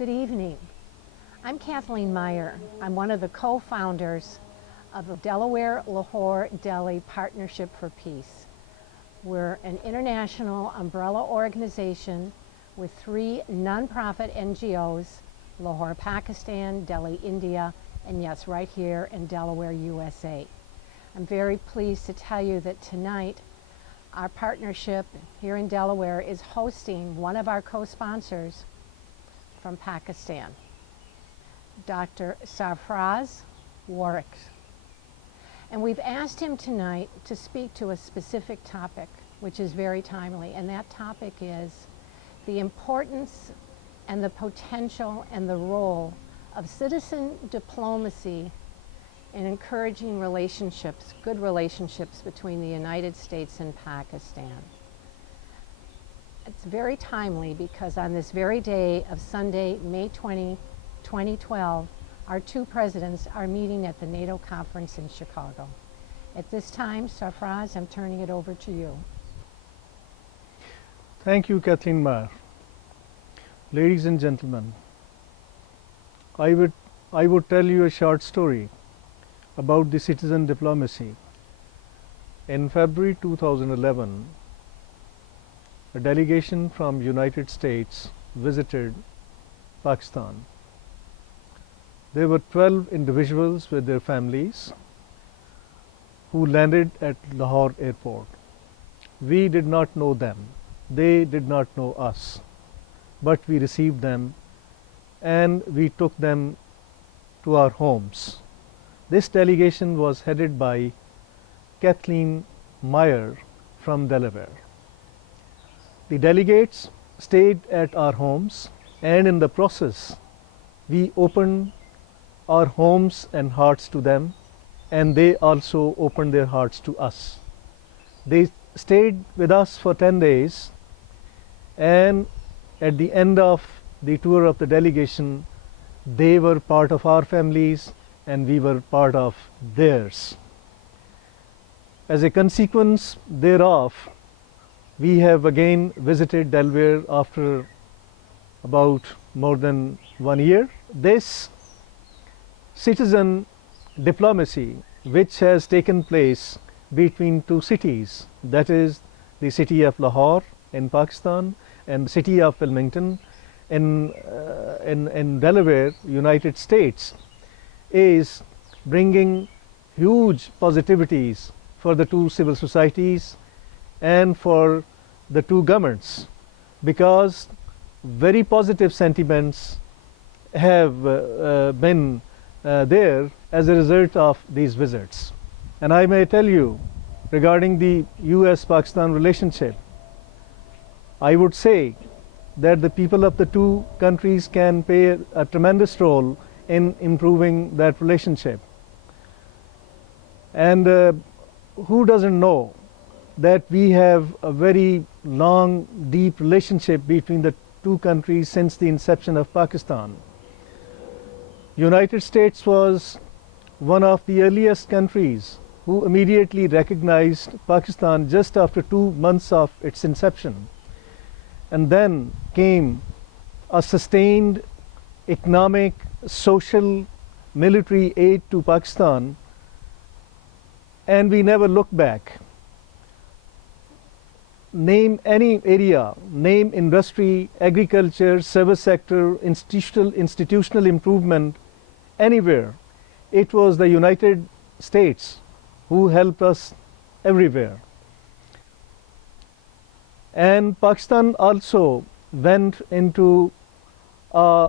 Good evening. I'm Kathleen Meyer. I'm one of the co-founders of the Delaware-Lahore-Delhi Partnership for Peace. We're an international umbrella organization with 3 nonprofit NGOs, Lahore, Pakistan, Delhi, India, and yes, right here in Delaware, USA. I'm very pleased to tell you that tonight our partnership here in Delaware is hosting one of our co-sponsors from Pakistan, Dr. Sarfraz Warrick. And we've asked him tonight to speak to a specific topic, which is very timely, and that topic is the importance and the potential and the role of citizen diplomacy in encouraging relationships, good relationships between the United States and Pakistan. It's very timely because on this very day of Sunday, May 20, 2012, our 2 presidents are meeting at the NATO conference in Chicago. At this time, Sarfraz, I'm turning it over to you. Thank you, Kathleen Meyer. Ladies and gentlemen, I would tell you a short story about the citizen diplomacy. In February 2011, a delegation from United States visited Pakistan. There were 12 individuals with their families who landed at Lahore airport. We did not know them. They did not know us. But we received them and we took them to our homes. This delegation was headed by Kathleen Meyer from Delaware. The delegates stayed at our homes, and in the process we opened our homes and hearts to them, and they also opened their hearts to us. They stayed with us for 10 days, and at the end of the tour of the delegation, they were part of our families and we were part of theirs. As a consequence thereof, we have again visited Delaware after about more than 1 year. This citizen diplomacy which has taken place between 2 cities, that is the city of Lahore in Pakistan and the city of Wilmington in Delaware, United States, is bringing huge positivities for the 2 civil societies and for the 2 governments, because very positive sentiments have been there as a result of these visits. And I may tell you, regarding the US-Pakistan relationship, I would say that the people of the 2 countries can play a tremendous role in improving that relationship. And who doesn't know that we have a very long, deep relationship between the 2 countries since the inception of Pakistan. United States was one of the earliest countries who immediately recognized Pakistan just after 2 months of its inception. And then came a sustained economic, social, military aid to Pakistan, and we never looked back. Name any area, name industry, agriculture, service sector, institutional improvement, anywhere. It was the United States who helped us everywhere. And Pakistan also went into a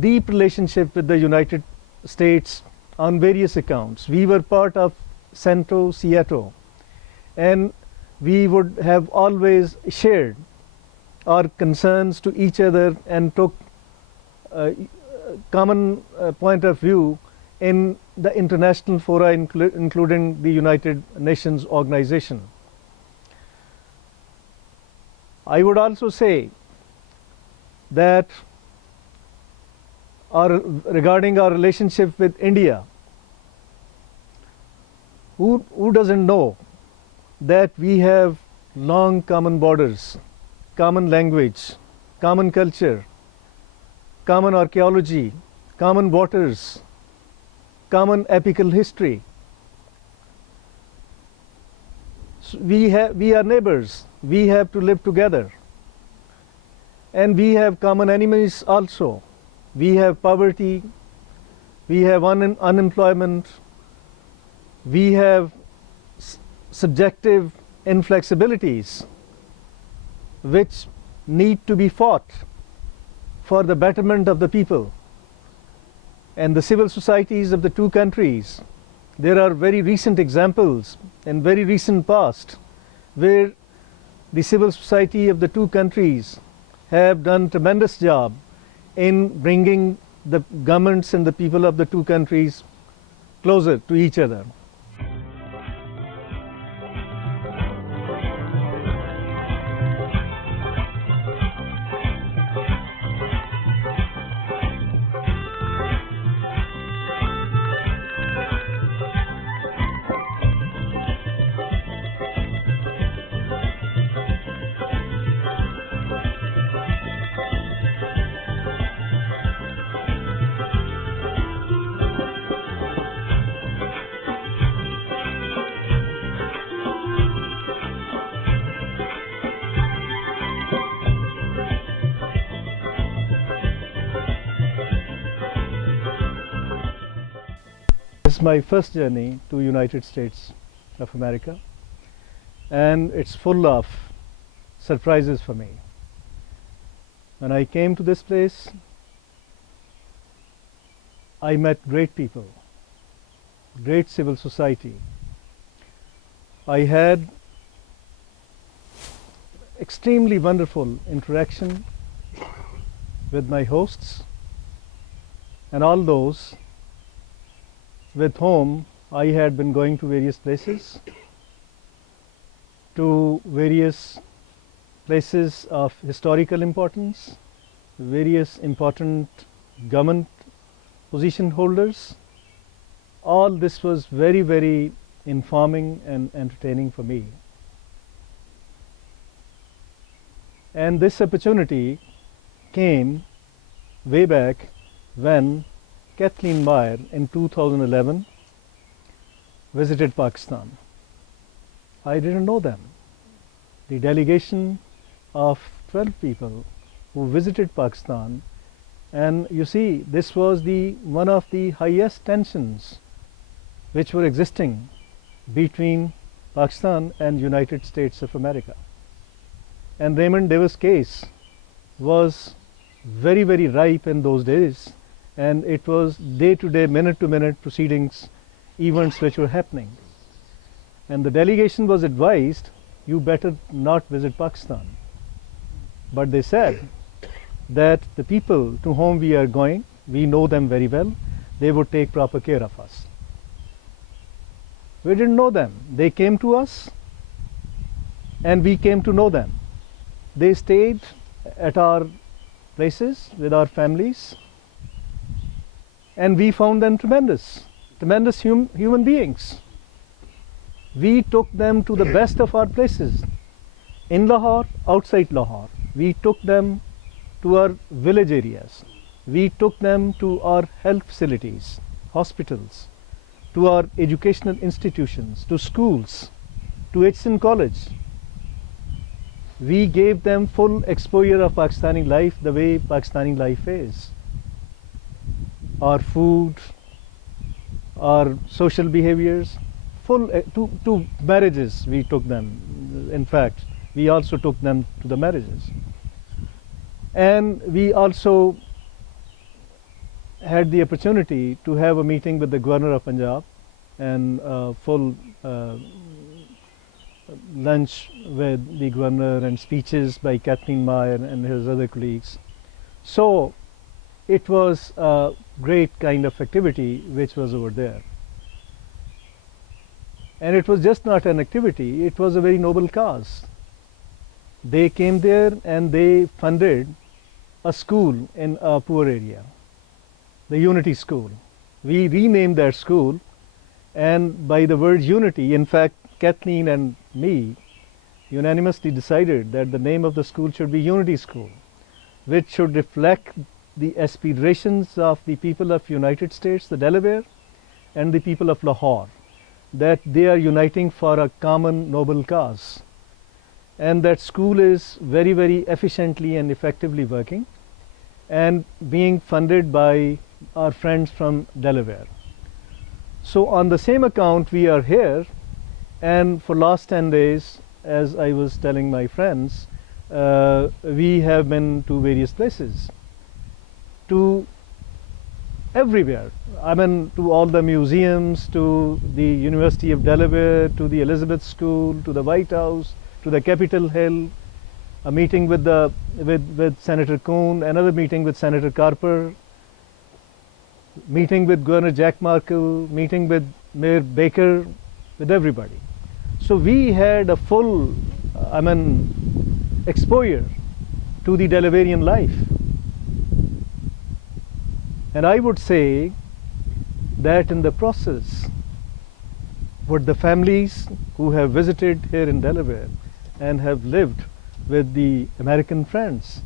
deep relationship with the United States on various accounts. We were part of CENTO, and we would have always shared our concerns to each other and took a common point of view in the international fora, including the United Nations organization. I would also say that regarding our relationship with India, who doesn't know that we have long common borders, common language, common culture, common archaeology, common waters, common epical history. So we are neighbors. We have to live together. And we have common enemies also. We have poverty, we have unemployment, we have subjective inflexibilities which need to be fought for the betterment of the people. And the civil societies of the two countries, there are very recent examples in very recent past where the civil society of the two countries have done tremendous job in bringing the governments and the people of the two countries closer to each other. This is my first journey to United States of America, and it's full of surprises for me. When I came to this place, I met great people, great civil society. I had extremely wonderful interaction with my hosts and all those with whom I had been going to various places, of historical importance, various important government position holders. All this was very, very informing and entertaining for me. And this opportunity came way back when Kathleen Meyer in 2011 visited Pakistan. I didn't know them. The delegation of 12 people who visited Pakistan, and you see, this was one of the highest tensions which were existing between Pakistan and United States of America. And Raymond Davis case was very, very ripe in those days, and it was day-to-day, minute-to-minute proceedings, events which were happening. And the delegation was advised, you better not visit Pakistan. But they said that the people to whom we are going, we know them very well, they would take proper care of us. We didn't know them. They came to us and we came to know them. They stayed at our places with our families, and we found them tremendous human beings. We took them to the best of our places, in Lahore, outside Lahore. We took them to our village areas. We took them to our health facilities, hospitals, to our educational institutions, to schools, to Edson College. We gave them full exposure of Pakistani life, the way Pakistani life is. Our food, our social behaviors, to marriages we took them. In fact, we also took them to the marriages. And we also had the opportunity to have a meeting with the Governor of Punjab and full lunch with the Governor and speeches by Kathleen Meyer and his other colleagues. So it was a great kind of activity which was over there. And it was just not an activity, it was a very noble cause. They came there and they funded a school in a poor area, the Unity School. We renamed that school, and by the word unity, in fact, Kathleen and me unanimously decided that the name of the school should be Unity School, which should reflect the aspirations of the people of United States, the Delaware, and the people of Lahore, that they are uniting for a common noble cause, and that school is very, very efficiently and effectively working and being funded by our friends from Delaware. So on the same account, we are here, and for last 10 days, as I was telling my friends, we have been to various places, to everywhere. I mean, to all the museums, to the University of Delaware, to the Elizabeth School, to the White House, to the Capitol Hill, a meeting with Senator Kuhn, another meeting with Senator Carper, meeting with Governor Jack Markell, meeting with Mayor Baker, with everybody. So we had a full, exposure to the Delawarean life. And I would say that in the process, what the families who have visited here in Delaware and have lived with the American friends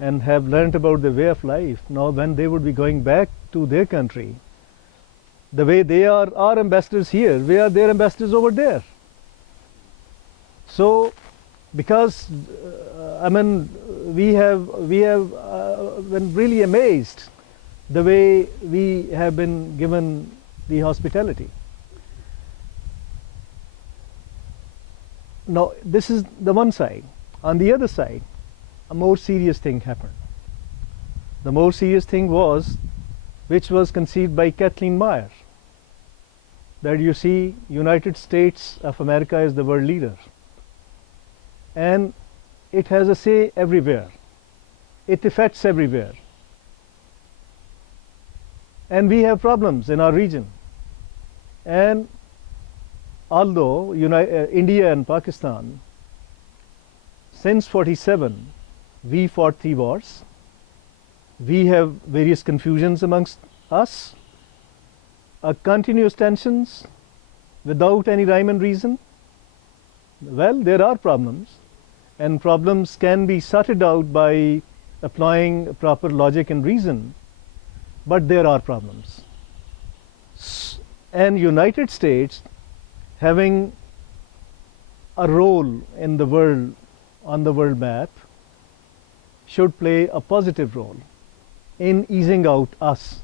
and have learned about the way of life, now when they would be going back to their country, the way they are our ambassadors here, we are their ambassadors over there. So, because we have been really amazed the way we have been given the hospitality. Now, this is the one side. On the other side, a more serious thing happened. The more serious thing was, which was conceived by Kathleen Meyer, that you see, United States of America is the world leader, and it has a say everywhere. It affects everywhere. And we have problems in our region. And although India and Pakistan, since 47, we fought 3 wars. We have various confusions amongst us, continuous tensions without any rhyme and reason. Well, there are problems, and problems can be sorted out by applying proper logic and reason, but there are problems. And United States, having a role in the world, on the world map, should play a positive role in easing out us,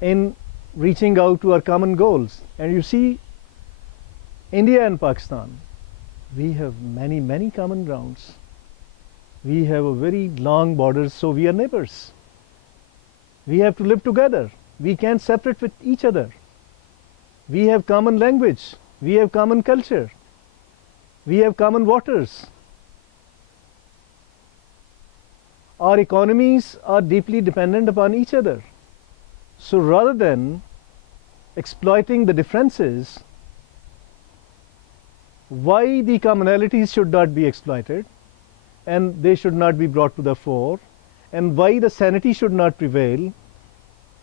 in reaching out to our common goals. And you see, India and Pakistan, we have many, many common grounds. We have a very long borders, so we are neighbors. We have to live together. We can't separate with each other. We have common language. We have common culture. We have common waters. Our economies are deeply dependent upon each other. So rather than exploiting the differences, why the commonalities should not be exploited and they should not be brought to the fore, and why the sanity should not prevail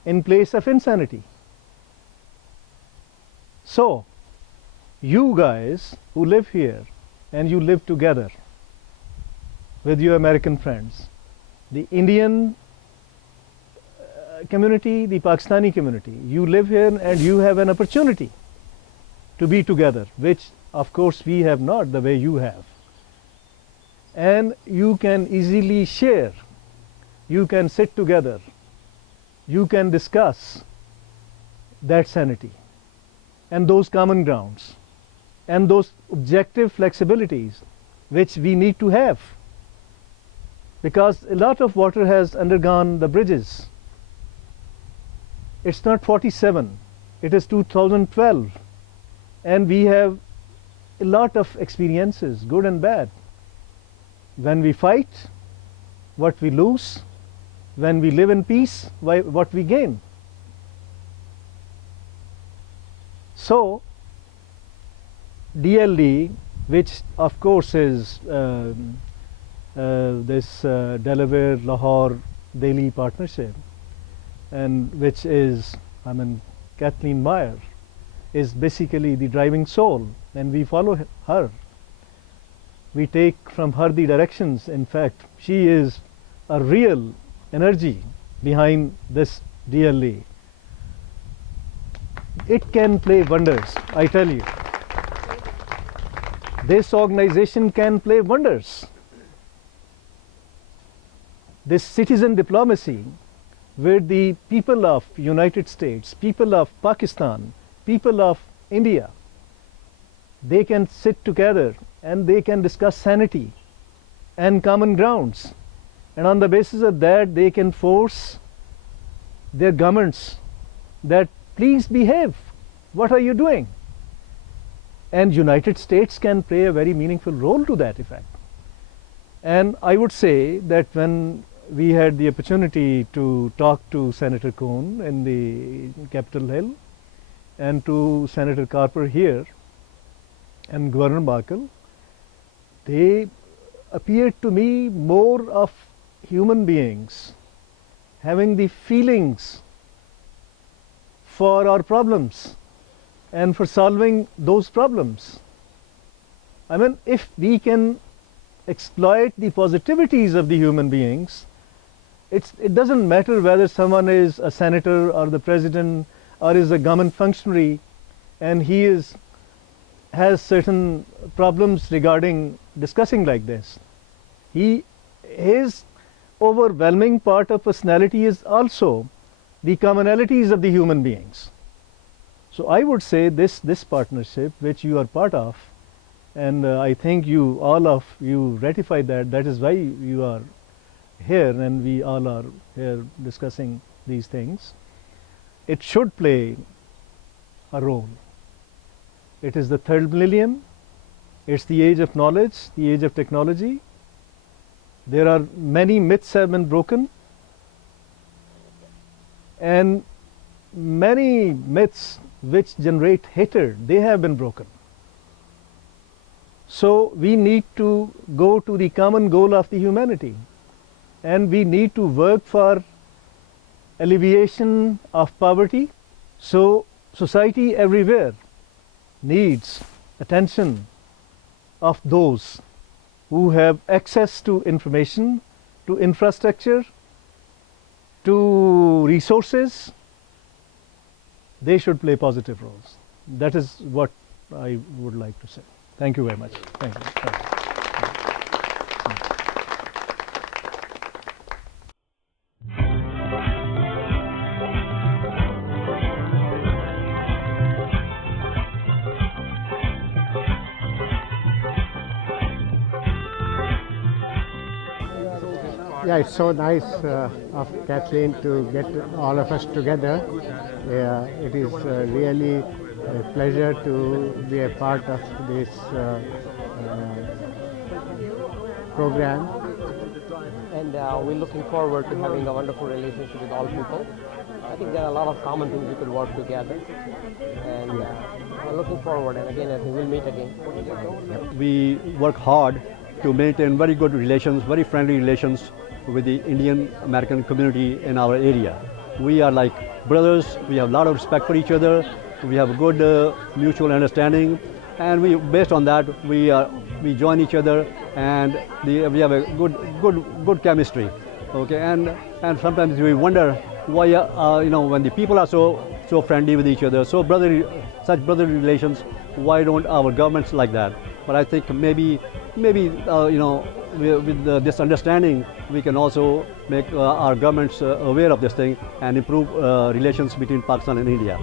in place of insanity. So, you guys who live here and you live together with your American friends, the Indian community, the Pakistani community, you live here and you have an opportunity to be together, which of course we have not the way you have. And you can easily share, you can sit together, you can discuss that sanity and those common grounds and those objective flexibilities which we need to have, because a lot of water has undergone the bridges. It's not 47, it is 2012, and we have a lot of experiences, good and bad. When we fight, what we lose. When we live in peace, what we gain. So, DLD, which of course is this Delaware-Lahore Delhi partnership, and which is, Kathleen Meyer is basically the driving soul, and we follow her. We take from her the directions. In fact, she is a real energy behind this DLA, it can play wonders, I tell you. This organization can play wonders. This citizen diplomacy, where the people of United States, people of Pakistan, people of India, they can sit together and they can discuss sanity and common grounds, and on the basis of that they can force their governments that please behave, what are you doing? And United States can play a very meaningful role to that effect. And I would say that when we had the opportunity to talk to Senator Cohn in the Capitol Hill and to Senator Carper here and Governor Markle, they appeared to me more of human beings having the feelings for our problems and for solving those problems. I mean, if we can exploit the positivities of the human beings, it doesn't matter whether someone is a senator or the president or is a government functionary and he has certain problems regarding discussing like this. His overwhelming part of personality is also the commonalities of the human beings. So I would say this partnership which you are part of, and I think all of you ratify that is why you are here and we all are here discussing these things. It should play a role. It is the third millennium. It's the age of knowledge, the age of technology. There are many myths have been broken, and many myths which generate hatred, they have been broken. So we need to go to the common goal of the humanity, and we need to work for alleviation of poverty. So society everywhere needs attention of those who have access to information, to infrastructure, to resources. They should play positive roles. That is what I would like to say. Thank you very much. Thank you. Thank you. Yeah, it's so nice of Kathleen to get all of us together. It is really a pleasure to be a part of this program. And we're looking forward to having a wonderful relationship with all people. I think there are a lot of common things we could work together. And we're looking forward, and again, I think we'll meet again. We work hard to maintain very good relations, very friendly relations with the Indian American community in our area. We are like brothers, we have a lot of respect for each other, we have a good mutual understanding, and based on that we join each other, and we have a good chemistry. Okay, and sometimes we wonder why when the people are so friendly with each other, such brotherly relations, why don't our governments like that? But I think maybe with this understanding, we can also make our governments aware of this thing and improve relations between Pakistan and India.